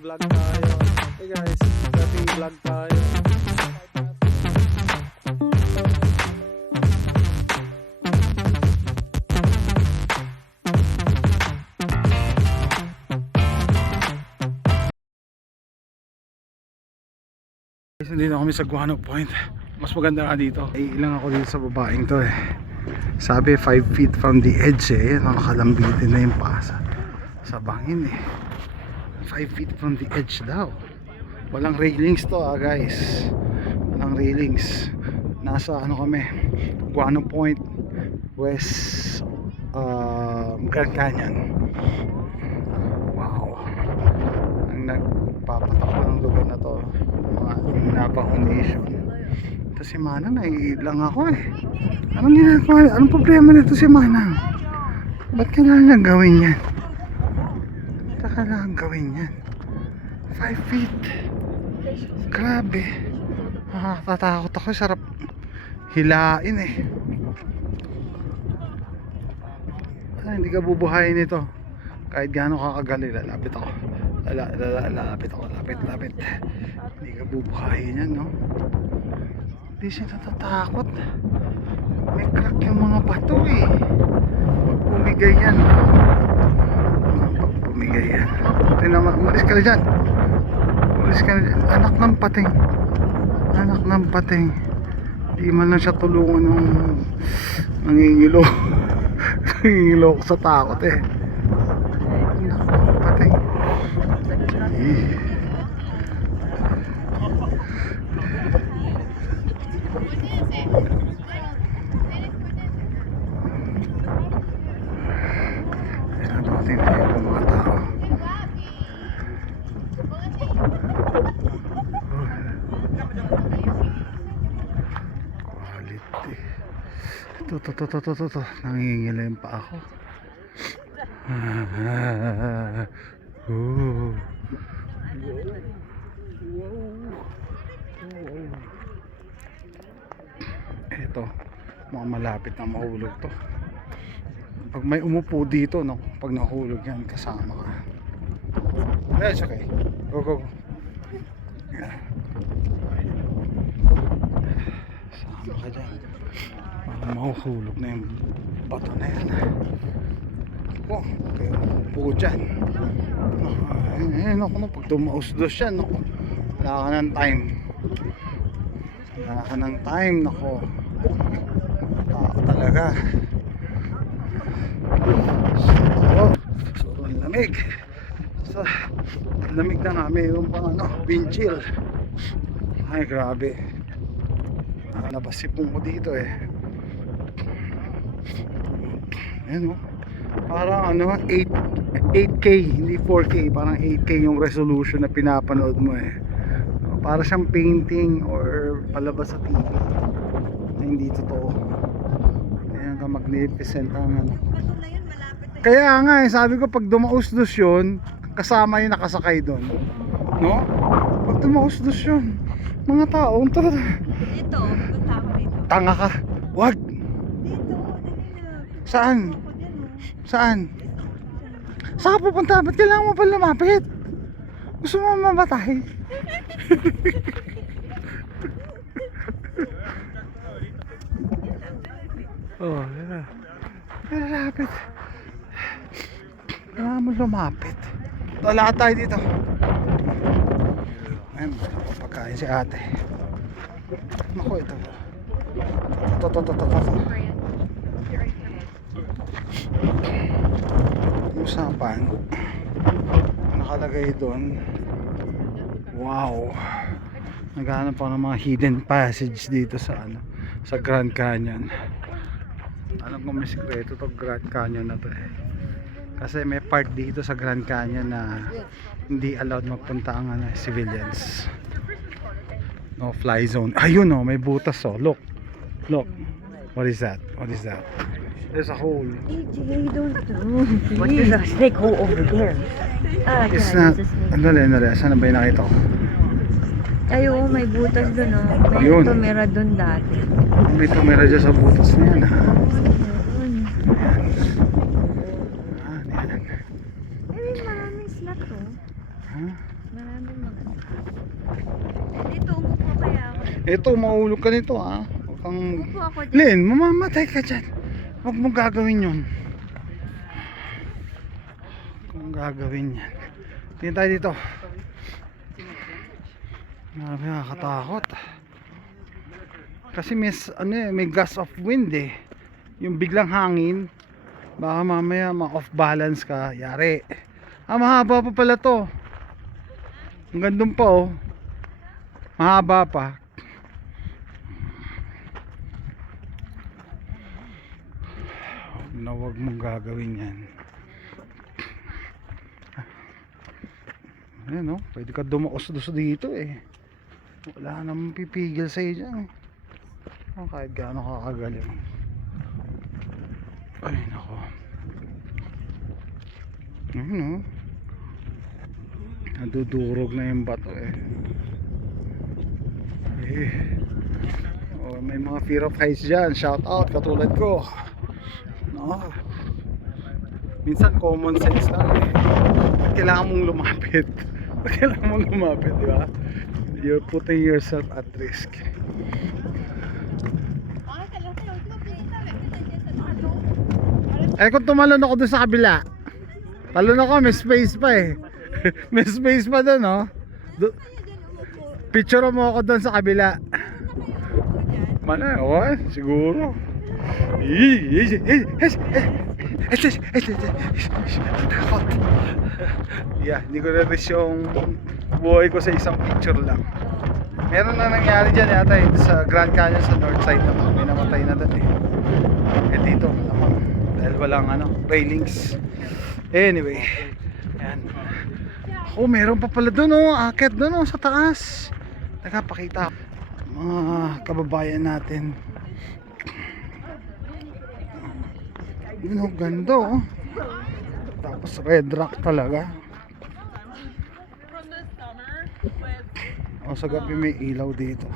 vlog tayo. Hey guys, dating vlog tayo. Guys, hindi na kami sa Guano Point. Mas maganda nga dito. Ilang ako dito sa babaeng to eh. Sabi 5 feet from the edge eh. Nakalambitin na yung pasa sa bangin eh. 5 feet from the edge daw. Walang railings to guys. Walang railings. Nasa ano kami, Guano Point West Grand Canyon. Wow. Ang nagpapatakbo ng lugar na to, mga Napa Nation. Ito si Manang, naiilang ako eh. Anong ginagawa? Anong problema nito si Manang? Ba't kailangan gawin yan? Kailangan gawin yan 5 feet. Grabe, nakakatakot ako. Sarap hilain eh. Hindi ka bubuhayin ito kahit gaano kakagali. Lalapit ako, lapit. Hindi ka bubuhayin yan, no? Hindi siya natatakot. May crack yung mga bato eh. Pag bumigay yan, ito naman, umalis ka na dyan. Anak ng pating. Di man lang siya tulungan ng nangingilo. Nangingilo ko sa takot eh. Anak ng pating. Ito. Nangingilim pa ako. Ito, mga malapit na mahulog to. Pag may umupo dito, no, pag nahulog yan, kasama ka. That's okay. Go. Sama ka dyan. Mahuhulog na yung bato na yan. Oh, kayo po dyan. Naku, pag tumausdos yan, naku, wala ka ng time. Naku, tao talaga. Sobrang lamig. Lamig na nga, mayroon pang windshield. Ay, grabe. Nabasipong ko dito eh. Ayan o, parang 8K, hindi 4K, parang 8K yung resolution na pinapanood mo eh. Para siyang painting or palabas sa TV na hindi totoo. Ayan ka, magnificent ang Kaya nga eh, sabi ko pag dumausdos yun, kasama yung nakasakay doon, no? Pag dumausdos yun, mga tao, dito, punta ako dito. Tanga ka, wag. Saan? Saan ka pupunta? Ba't kailangan mo pa lumapit? Gusto mo mamatay? Oh, yeah. Lapit. Kailangan mo lumapit. Wala tayo dito. Ayun, pagkain si ate. Naku, ito. Usapan nakalagay doon. Wow, naghahanap pa ng mga hidden passage dito sa sa Grand Canyon. Alam ko may sikreto to Grand Canyon na to eh. Kasi may part dito sa Grand Canyon na hindi allowed magpunta ang civilians. No fly zone. Ayun oh, may butas oh. Look. What is that? There's a hole. AJ, don't do. What is a snake hole over there? It's not. Andali. Saan ba yung nakita ko? Ay, oo, may butas doon, oh. May Ayun. tumira doon dati. May tumira dyan sa butas na yan, ha? Ay, maraming slot, oh. Ha? Maraming mga dito, umupo kaya ako. Ito, mahulog ka nito ah. Huwag kang... Umupo ako dyan. Lin, mamamatay ka dyan. Huwag mong gagawin yun. Huwag mong gagawin yan. Tingin tayo dito. Grabe, nakakatakot. Kasi may gust of wind eh. Yung biglang hangin. Baka mamaya ma-off balance ka. Yari. Mahaba pa pala to. Ang gandun pa oh. Mahaba pa. Huwag mong gagawin yan. Ayan oh. Pwede ka dumaos-dos dito eh. Wala namang pipigil sa'yo dyan eh. Kahit gaano kakagaling. Ay nako. Ayun oh. Nadudurog na yung bato eh. Oh, may mga fear of heights dyan. Shout out katulad ko. No. Minsan common sense lang eh. Ba't kailangan mong lumapit? Ba't kailangan mong lumapit, di ba? You're putting yourself at risk. Eh kung tumalon ako doon sa kabila, talon ako, may space pa eh. May space pa doon oh. Picture mo ako doon sa kabila. Mana, oh, siguro. Takot. Yeah, hindi ko na-risk yung buhay ko sa isang picture lang. Meron na nangyari dyan yata eh, sa Grand Canyon sa north side naman. May namatay na doon eh. Eh dito, naman. Dahil walang railings. Anyway, ayan. Oh, meron pa pala doon oh, akit doon oh, sa taas. Nagpakita mga kababayan natin. Yun oh, ganda oh. Tapos red rock talaga. Oh, sa gabi may ilaw dito.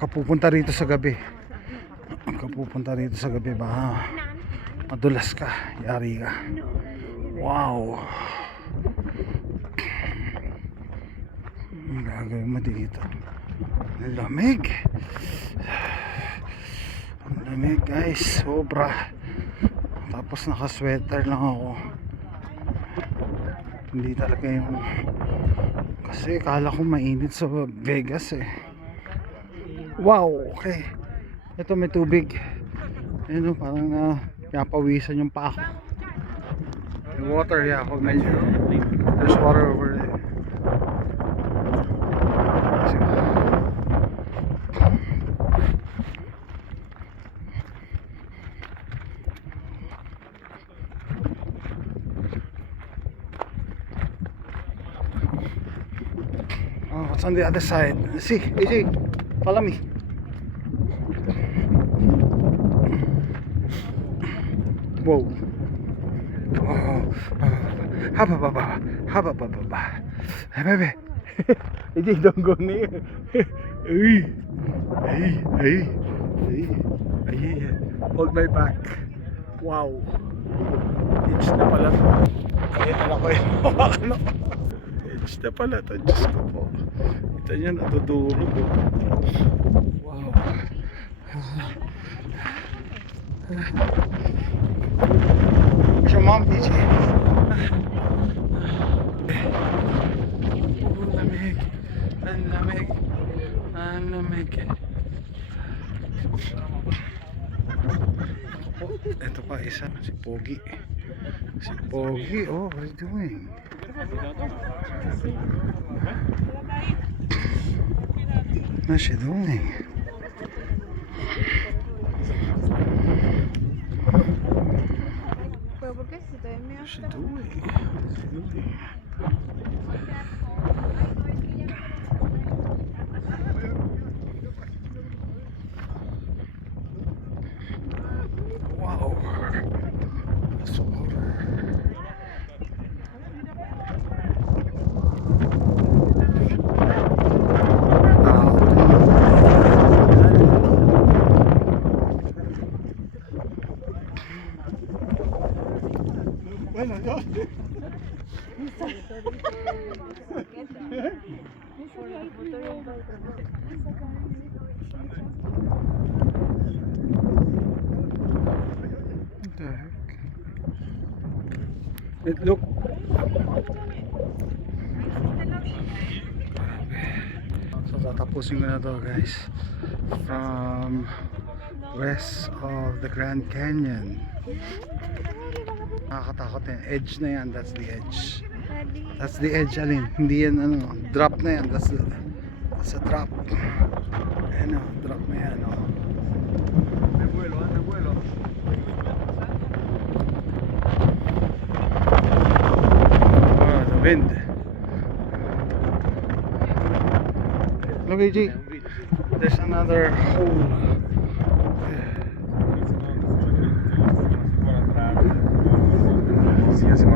Kapupunta rito sa gabi. Kapupunta rito sa gabi ba? Madulas ka, yari ka. Wow. Ang gagawin mo dito. Ang lamig. Ang lamig guys, sobra. Tapos naka-sweater lang ako. Hindi talaga yung... Kasi kala ko mainit sa Vegas eh. Wow, okay. Ito may tubig. Ayun, parang pinapawisan yung paa ko. May water, yeah. Medyo. There's water over there. Oh, what's on the other side? Let's see, AJ, follow me. Whoa. Oh, haba baba, haba baba. Hey baby, AJ, don't go near. Hey, hey, hey, hey, hey. Hold my back. Wow. It's na pala. Kaya na ko yun. Ano? It's na pala ito. Diyos ko po. Ito nyo, natutulog. Wow. Where's your mom, PJ? Lamig. Ang lamig. Ang lamig. Oh, ito pa isa. Si Pogi. Si Pogi. Oh, what are you doing? What's she doing? What's she doing? Wow. That's water. What the heck? Look. So tatapusin ko na to guys, from west of the Grand Canyon. Nakakatakot yan, edge na yan, that's the edge. That's the edge, alin, hindi yan ano, drop na yan, that's a drop. Ayan o, drop na yan o. Oh, the wind. Look AJ, there's another hole.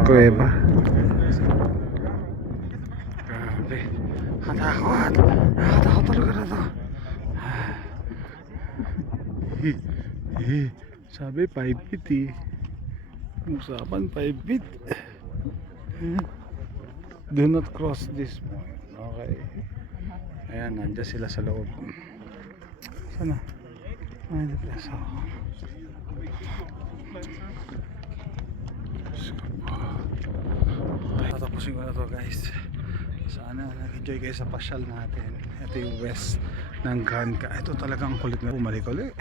Kuweba. Grabe. Nakatakot. Nakatakot talaga na to. Sabi 5 feet eh. Usapan 5 feet. Do not cross this point. Okay. Ayan, nandiyan sila sa loob. Sana? Ay, the place ako. Tatapusin ko na to guys. Sana nag-enjoy kayo sa pasyal natin. Ito yung west ng Grand Canyon. Ito talagang kulit na bumalik ulit.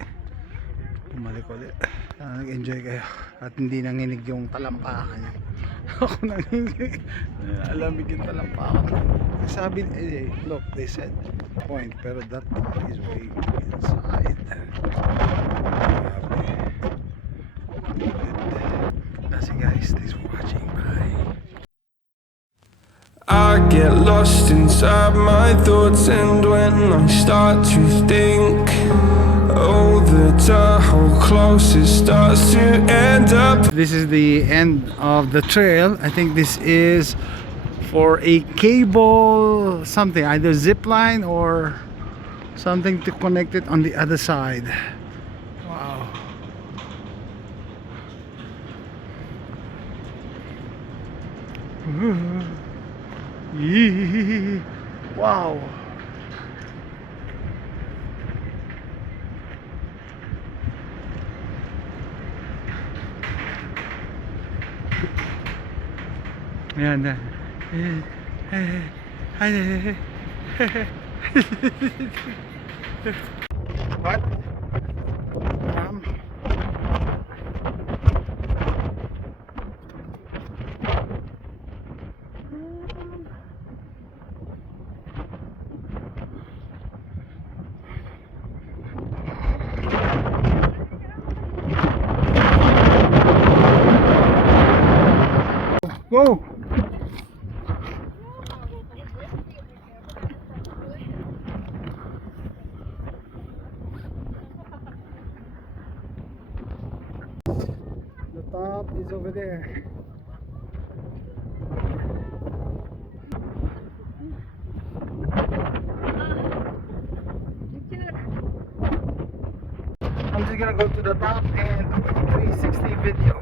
Sana nag-enjoy kayo at hindi nanginig yung talampakan. Ako nanginig. Alamig yung talampakan. Sabi, look, they said point, pero that is way inside. That's it guys, thanks for watching, bye. I get lost inside my thoughts, and when I start to think, oh, the Tahoe close, it starts to end up. This is the end of the trail. I think this is for a cable something, either zip line or something to connect it on the other side. Wow. Yee. Wow. Ayan na. What? Go! The top is over there. I'm just gonna go to the top and do a 360 video.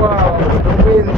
Wow, the wind.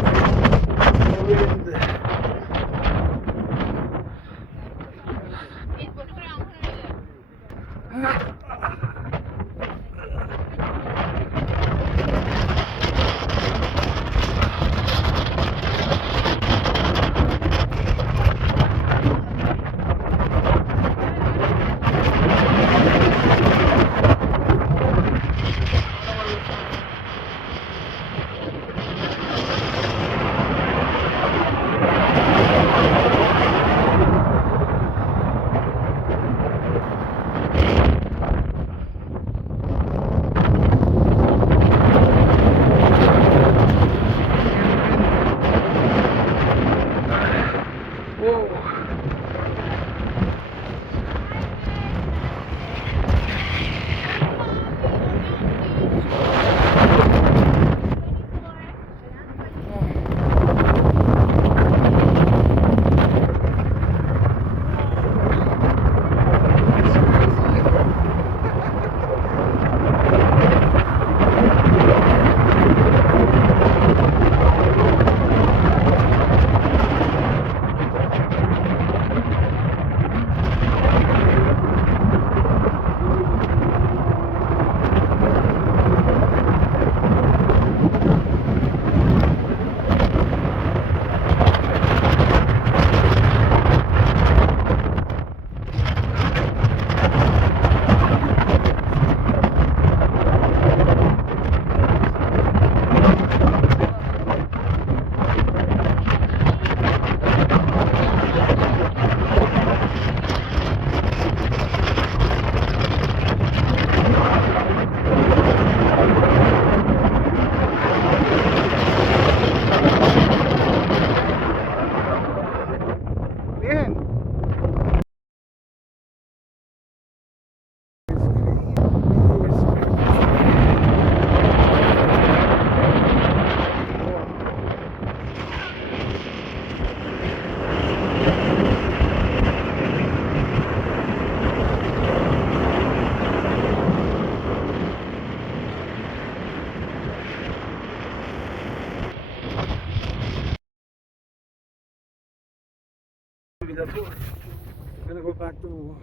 me the tour. I'm gonna go back to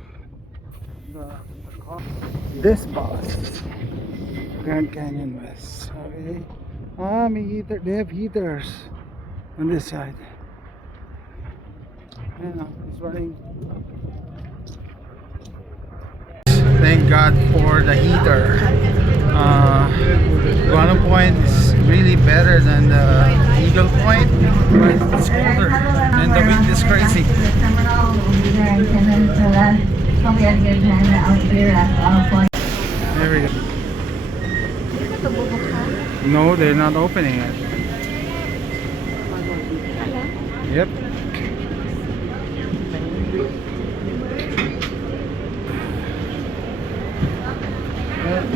the car. This bus, Grand Canyon West. Okay. May heater. They have heaters on this side. It's running. Thank God for the heater. Guano Point is really better than the Eagle Point, but it's colder and the wind is crazy. There we go. No, they're not opening it. Yep.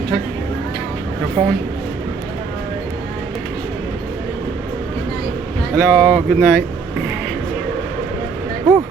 Check your phone. Hello, good night. Whew.